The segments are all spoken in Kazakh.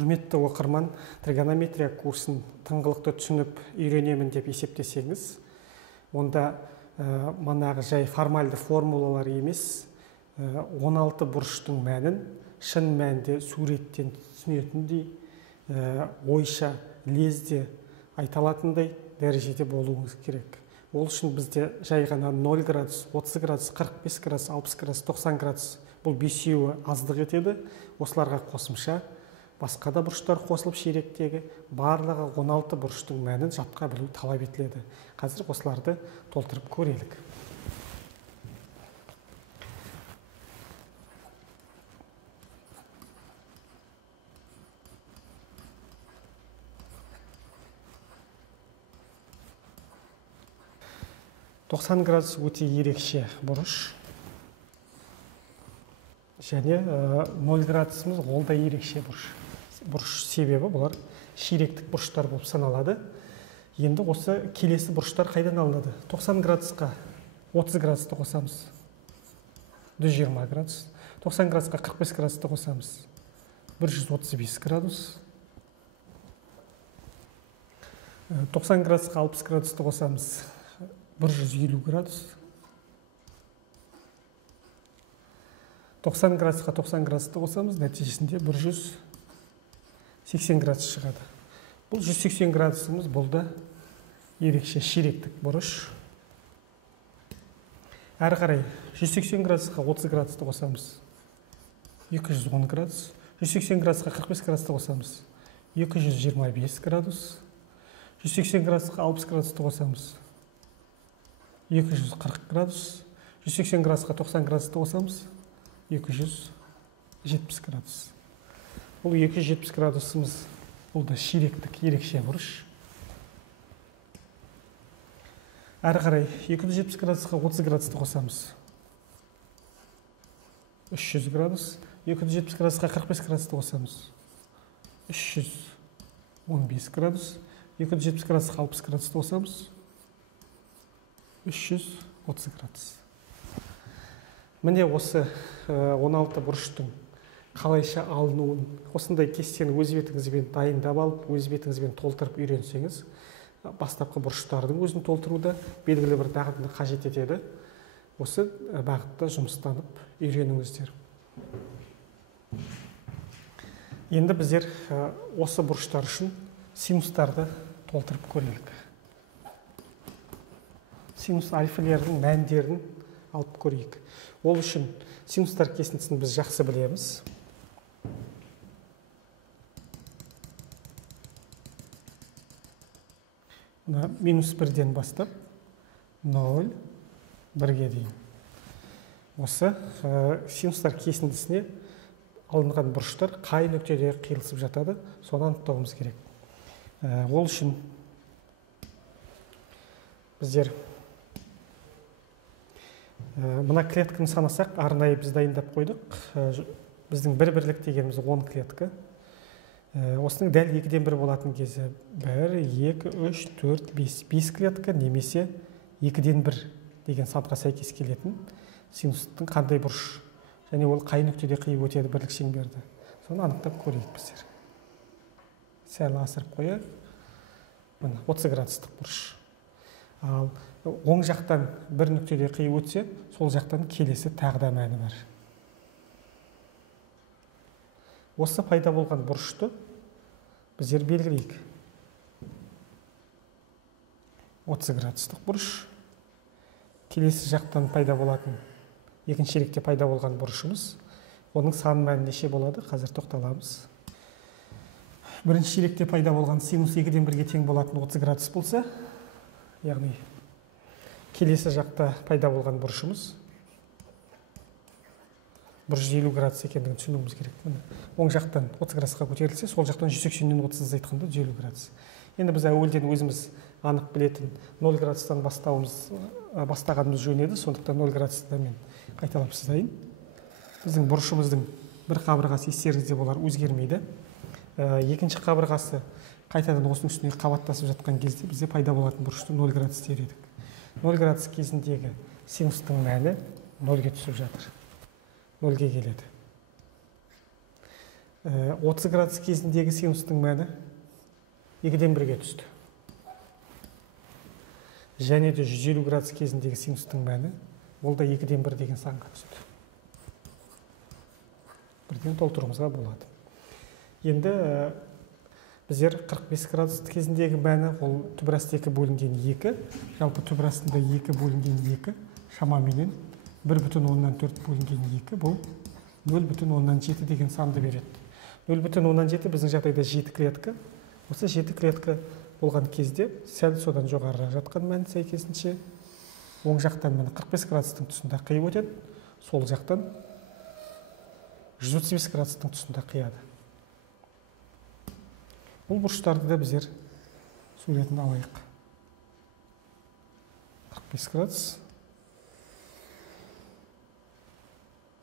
Құрметті оқырман, тригонометрия курсын тыңғылықты түсініп үйренемін деп есептесеңіз, онда манағы жай формальды формулалар емес, 16 бұрыштың мәнін шын мәнде суреттен түсінетіндей, ойша лезде айталатындай дәрежеде болуыңыз керек. Ол үшін бізде жай ғана 0 градус, 30 градус, 45 градус, 60 градус, 90 градус бұл бесеуі аздық етеді. Осыларға қосымша басқа да бұрыштар қосылып ширектегі барлығы 16 бұрыштың мәнін жатқа білу талап етіледі. Қазір осыларды толтырып көрелік. «90 градус өте ерекше бұрыш, және 0 градусымыз ол да ерекше бұрыш себебі бұлар ширектік бұрыштар болып саналады. Енді осы келесі бұрыштар қайдан алынады? 90 градусқа 30 градусты қосамыз, 120 градус. 90 градусқа 45 градусты қосамыз, 135 градус. 90 градусқа 60 градусты қосамыз, 150 градус. 90 градусқа 90 градусты қосамыз, нәтижесінде 180 градус шығады. Бұл 180 градусымыз бұл да ерекше ширектік бұрыш. Әрі қарай 180 градусқа 30 градусты қосамыз, 210 градус. 180 градусқа 45 градусты қосамыз, 225 градус. 180 градусқа 60 градусты қосамыз, 240 градус. 180 градусқа 90 градусты қосамыз, 270 градус. Бұл 270 градусымыз бұл да ширектік ерекше бұрыш. Әрі қарай 270 градусқа 30 градусты қосамыз, 300 градус. 270 градусқа 45 градусты қосамыз, 315 градус. 270 градусқа 60 градусты қосамыз, 330 градус. Міне осы 16 бұрыштың қалайша алынуын, осындай кестені өз бетіңізбен дайындап алып, өз бетіңізбен толтырып үйренсеңіз, бастапқы бұрыштардың өзін толтыруда белгілі бір дағдыны қажет етеді. Осы бағытта жұмыстанып үйреніңіздер. Енді біздер осы бұрыштар үшін синустарды толтырып көрелік. Синус альфалердің мәндерін алып көрейік. Ол үшін синустар кесіндісін біз жақсы білеміз. Минус 1-ден бастап 0, 1-ге дейін. Осы синустар кесіндісіне алынған бұрыштар қай нүктеде қиылысып жатады, соны анықтауымыз керек. Ол үшін біздер мына клетканы санасақ, арнайы біз дайындап қойдық. Біздің бір-бірлік дегеніміз 10 клетка. Осының дәл 2-ден 1 болатын кезі 1, 2, 3, 4, 5 клетка немесе 2-ден 1 деген санға сәйкес келетін синустың қандай бұрыш және ол қай нүктеде қиып өтеді бірлік шеңберді. Соны анықтап көрейік біздер. Сәл асырып қояйық. 30 градустық бұрыш. Ал оң жақтан бір нүктеде қиып өтсе, сол жақтан келесі тағы да мәні бар. Осы пайда болған бұрышты біздер белгілейік. 30 градустық бұрыш. Келесі жақтан пайда болатын, екінші ширекте пайда болған бұрышымыз. Оның сан мәні неше болады? Қазір тоқталамыз. Бірінші ширекте пайда болған синус 2-ден 1-ге тең болатын 30 градус болса, яғни келесі жақта пайда болған бұрышымыз 150 градус екендігін түсінуіміз керек. Оң жақтан 30 градусқа көтерілсе, сол жақтан 180-ден 30 айтқанда 150 градус. Енді біз әуелден өзіміз анық білетін 0 градустан бастағанымыз жөн еді, сондықтан 0 градусты мен қайталап сызайын. Біздің бұрышымыздың бір қабырғасы естеріңізде болар өзгермейді. Екінші қабырғасы қайтадан осының үстіне қабаттасып жатқан кезде бізде пайда болатын бұрышты 0 градус дер едік. 0 градус кезіндегі синустың мәні 0-ге түсіп жатыр. 0-ге келеді. 30 градус кезіндегі синустың мәні 2-ден 1-ге түсті. Және де 150 градус кезіндегі синустың мәні ол да 2-ден 1 деген санға түсті. Бірден толтыруымызға болады. Енді біздер 45 градус кезіндегі мәні ол түбірасты 2 бөлінген 2, жалпы түбірастында 2 бөлінген 2, шамаменен 1,4 бөлінген 2, бұл 0,7 деген санды береді. 0,7 біздің жағдайда 7 клетка. Осы 7 клетка болған кезде сәл содан жоғарырақ жатқан мәні сәйкесінше оң жақтан мәні 45 градустың тұсында қиып өтеді, сол жақтан 135 градустың тұсында қияды. Бұл бұрыштарды да біздер суретін алайық. 45 градус,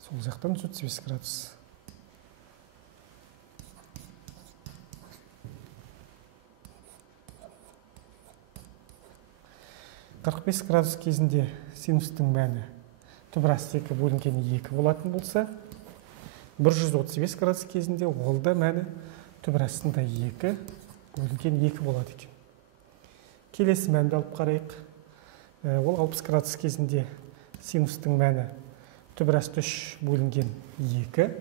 сол жақтан 135 градус. 45 градус кезінде синустың мәні түбірасты 2 бөлінген 2 болатын болса, 135 градус кезінде ол да мәні түбірастында 2 бөлінген 2 болады екен. Келесі мәнді алып қарайық. Ол 60 градус кезінде синустың мәні түбірасты 3 бөлінген 2.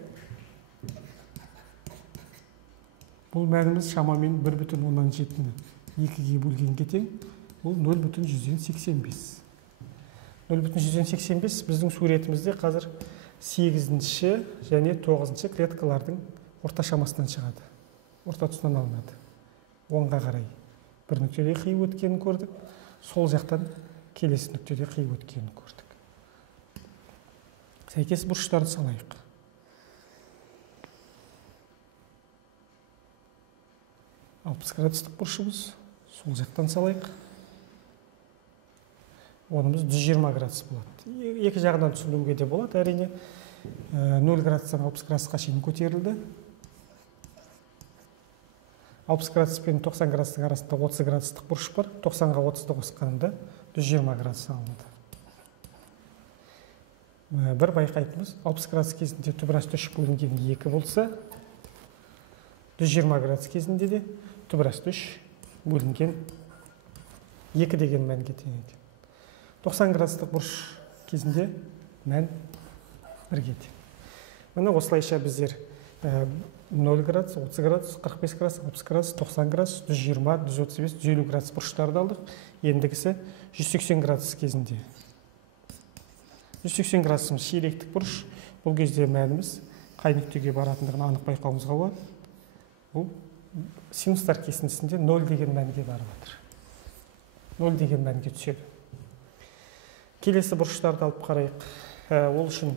Бұл мәніміз шамамен 1,7-ні 2-ге бөлгенге тең. Бұл 0,185. 0,185 біздің суретімізде қазір 8-ші және 9-ші клеткалардың орта шамасынан шығады. Орта тұсынан алынады. Оңға қарай бір нүктеде қиып өткенін көрдік. Сол жақтан келесі нүктеде қиып өткенін көрдік. Сәйкес бұрыштарды салайық. Алпыс градустық бұрышымыз. Сол жақтан салайық. Онымыз 120 градус болады. Екі жағынан түсінуге де болады, әрине. 0 градустан 60 градусқа шейін көтерілді. 60 градус пен 90 градустың арасында 30 градустық бұрыш бар. 90-ға 30-ды қосқанында 120 градус алынды. Бір байқайтынымыз, 60 градус кезінде түбірасты 3 бөлінген 2 болса, 120 градус кезінде де түбірасты 3 бөлінген 2 деген мәнге тең екен. 90 градустық бұрыш кезінде мән 1-ге тең. Міне осылайша біздер 0 градус, 30 градус, 45 градус, 60 градус, 90 градус, 120, 135, 150 градус бұрыштарды алдық. Ендігісі 180 градус кезінде. 180 градусымыз ширектік бұрыш. Бұл кезде мәніміз қай нүктеге баратындығын анық байқауымызға болады. Бұл синустар кесіндісінде 0 деген мәнге барып отыр. 0 деген мәнге түседі. Келесі бұрыштарды алып қарайық. Ол үшін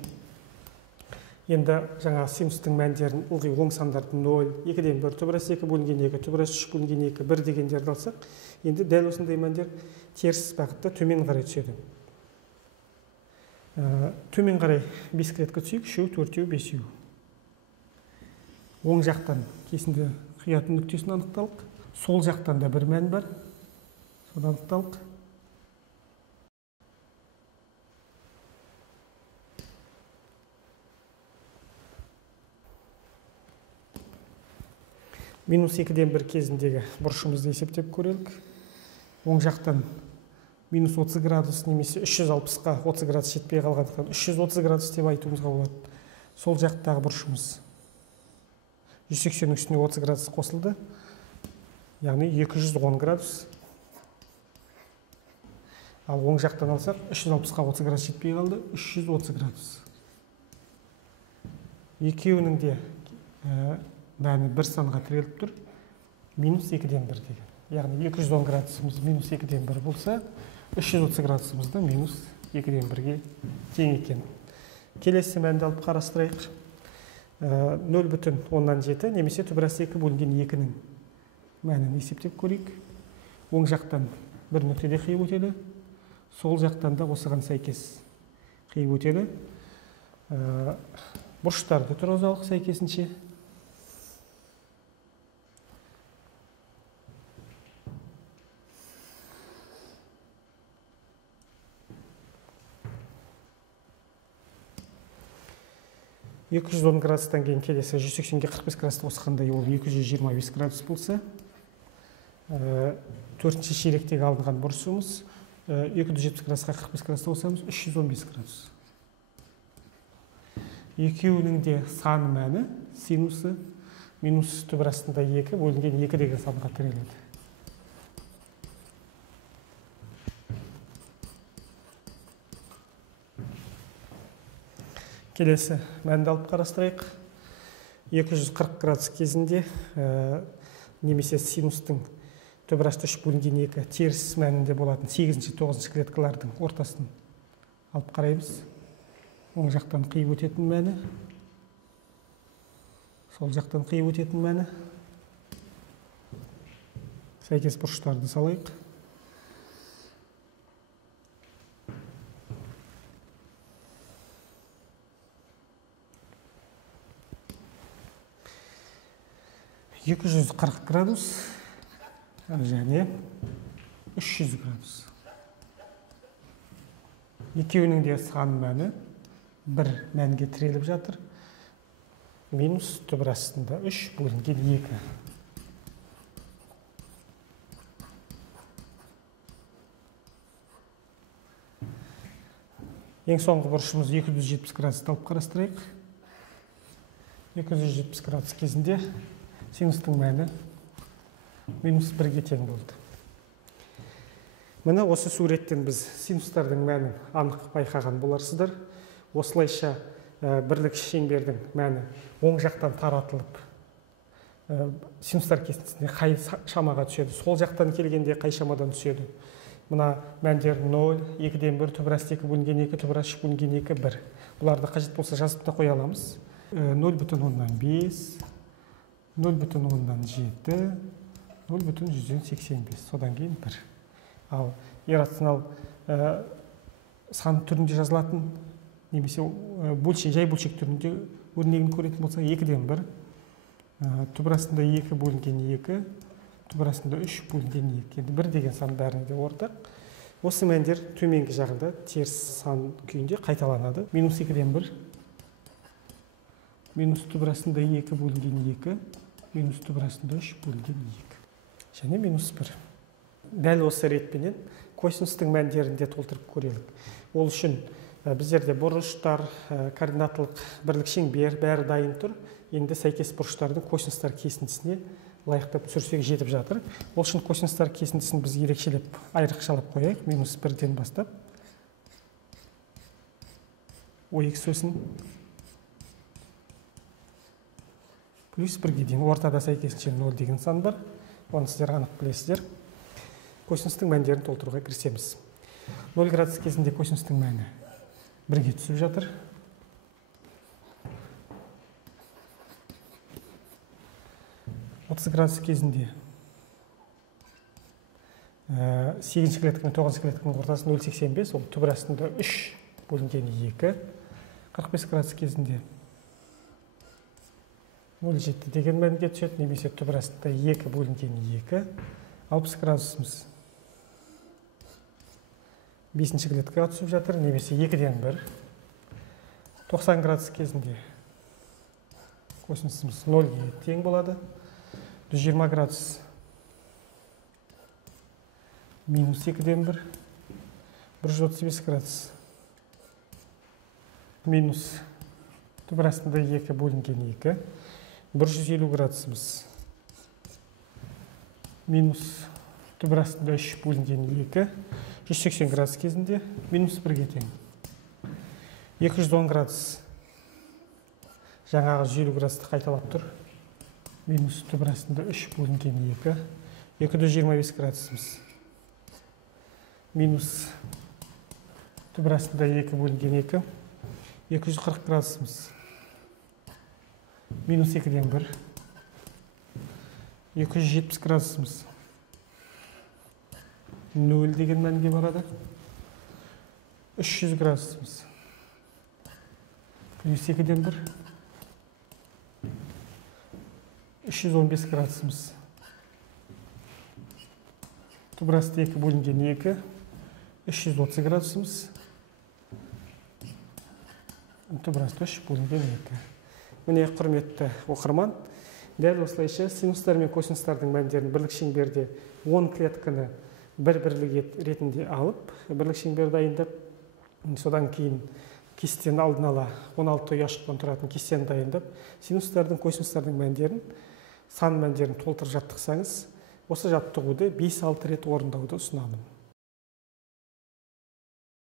енді жаңа синустың мәндерін ылғи оң сандарды 0, 2-ден 1, түбірасты 2 бөлінген 2, түбірасты 3 бөлінген 2, 1 дегендерді алсақ, енді дәл осындай мәндер теріс бағытта төмен қарай түседі. Төмен қарай 5 клетка түсейік, 3, 4, 5. Оң жақтан кесінді қиятын нүктесін анықталық. Сол жақтан да бір мән бар. Соны анықталық. Минус 2-ден 1 кезіндегі бұрышымызды есептеп көрелік. Оң жақтан минус 30 градус немесе 360-ға 30 градус жетпей қалғандықтан 330 градус деп айтуымызға болады. Сол жақтағы бұрышымыз 180-нің үстіне 30 градус қосылды. Яғни 210 градус. Ал оң жақтан алсақ 360-ға 30 градус жетпей қалды. 330 градус. Екеуінің де мәні бір санға тіреліп тұр. Минус 2-ден 1 деген. Яғни 210 градусымыз минус 2-ден 1 болса, 330 градусымыз да минус 2-ден 1-ге тең екен. Келесі мәнді алып қарастырайық. 0,7 немесе түбірасты 2 бөлінген 2-нің мәнін есептеп көрейік. Оң жақтан бір нүктеде қиып өтеді. Сол жақтан да осыған сәйкес қиып өтеді. Бұрыштарды тұрғызалық сәйкесінше. 210 градустан кейін келесі 180-ге 45 градусты қосқанда ол 225 градус болса, төртінші ширектегі алынған бұрышымыз 270 градусқа 45 градусты қосамыз 315 градус. Екеуінің де саны мәні синусы минус түбір астында 2 бөлінген 2 деген санға тіреледі. Келесі мәнді алып қарастырайық. 240 градус кезінде немесе синустың түбір асты 3 бөлінген 2 теріс мәнінде болатын 8-9 клеткалардың ортасын алып қараймыз. Оң жақтан қиып өтетін мәні, сол жақтан қиып өтетін мәні. Сәйкес бұрыштарды салайық. Екі 140 градус және 300 градус. Екеуінің де сан мәні бір мәнге тіреліп жатыр. Минус түбір астында 3 бөлінген 2. Ең соңғы бұрышымыз 270 градусты алып қарастырайық. 270 градус кезінде синустың мәні минус 1-ге тең болды. Міне осы суреттен біз синустардың мәнін анық байқаған боларсыздар. Осылайша бірлік шеңбердің мәні оң жақтан таратылып, синустар кесіндісіне қай шамаға түседі, сол жақтан келгенде қай шамадан түседі. Мына мәндер 0, 2-ден 1, түбір асты 2 бөлінген 2, түбір асты 3 бөлінген 2, 1. Бұларды қажет болса жазып та қоя аламыз. 0,5, 0,7, 0,185, содан кейін 1. Ал иррационал сан түрінде жазылатын, немесе жай бөлшек түрінде өрнегін көретін болса, 2-ден 1, түбір астында 2 бөлінген 2, түбір астында 3 бөлінген 2. Енді 1 деген сан бәріне де ортақ. Осы мәндер төменгі жағында теріс сан күйінде қайталанады. Минус 2-ден 1, минус түбір астында 2 бөлінген 2, минус түбір астында 3 бөлінген 2. Және минус 1. Дәл осы ретпенен косинустың мәндерін де толтырып көрелік. Ол үшін біздерде бұрыштар, координаталық бірлік шеңбер бәрі дайын тұр. Енді сәйкес бұрыштардың косинустар кесіндісіне лайықтап түсірсек жетіп жатыр. Ол үшін косинустар кесіндісін біз ерекшелеп, айрықшалап қояйық. Минус 1-ден бастап. OX өсін плюс 1-ге дейін. Ортада сәйкесінше 0 деген сан бар. Оны сіздер анық білесіздер. Косинустың мәндерін толтыруға кірісеміз. 0 градус кезінде косинустың мәні 1-ге түсіп жатыр. Градус кезінде 8-ші клетка мен 9-ші клетканың ортасы 0,85, ол түбір астында 3 бөлінген 2. 45 градус кезінде 0,7 деген мәнге түседі, немесе түбір астында 2 бөлінген 2. 60 градусымыз 5-ші клеткаға түсіп жатыр, немесе 2-ден 1. 90 градус кезінде косинусымыз 0-ге тең болады. 120 градус минус 2-ден 1. 135 градус минус түбір астында 2 бөлінген 2. 150 градусымыз минус түбір астында 3 бөлінген 2. 180 градус кезінде минус 1-ге тең. 210 градус жаңағы 150 градусты қайталап тұр. Минус түбір астында 3 бөлінген 2. 225 градусымыз минус түбір астында 2 бөлінген 2. 240 градусымыз минус 2-ден 1. 270 градусымыз 0 деген мәнге барады. 300 градусымыз плюс 2-ден 1. 315 градусымыз түбір асты 2 бөлінген 2. 330 градусымыз түбір асты 3 бөлінген 2. Міне, құрметті оқырман, дәл осылайша синустар мен косинустардың мәндерін бірлік шеңберде 10 клетканы бір бірлік ретінде алып, бірлік шеңбер дайындап, содан кейін кестені алдын ала 16 ұяшықтан тұратын кестені дайындап, синустардың, косинустардың мәндерін, сан мәндерін толтырып жаттықсаңыз, осы жаттығуды 5-6 рет орындауды ұсынамын.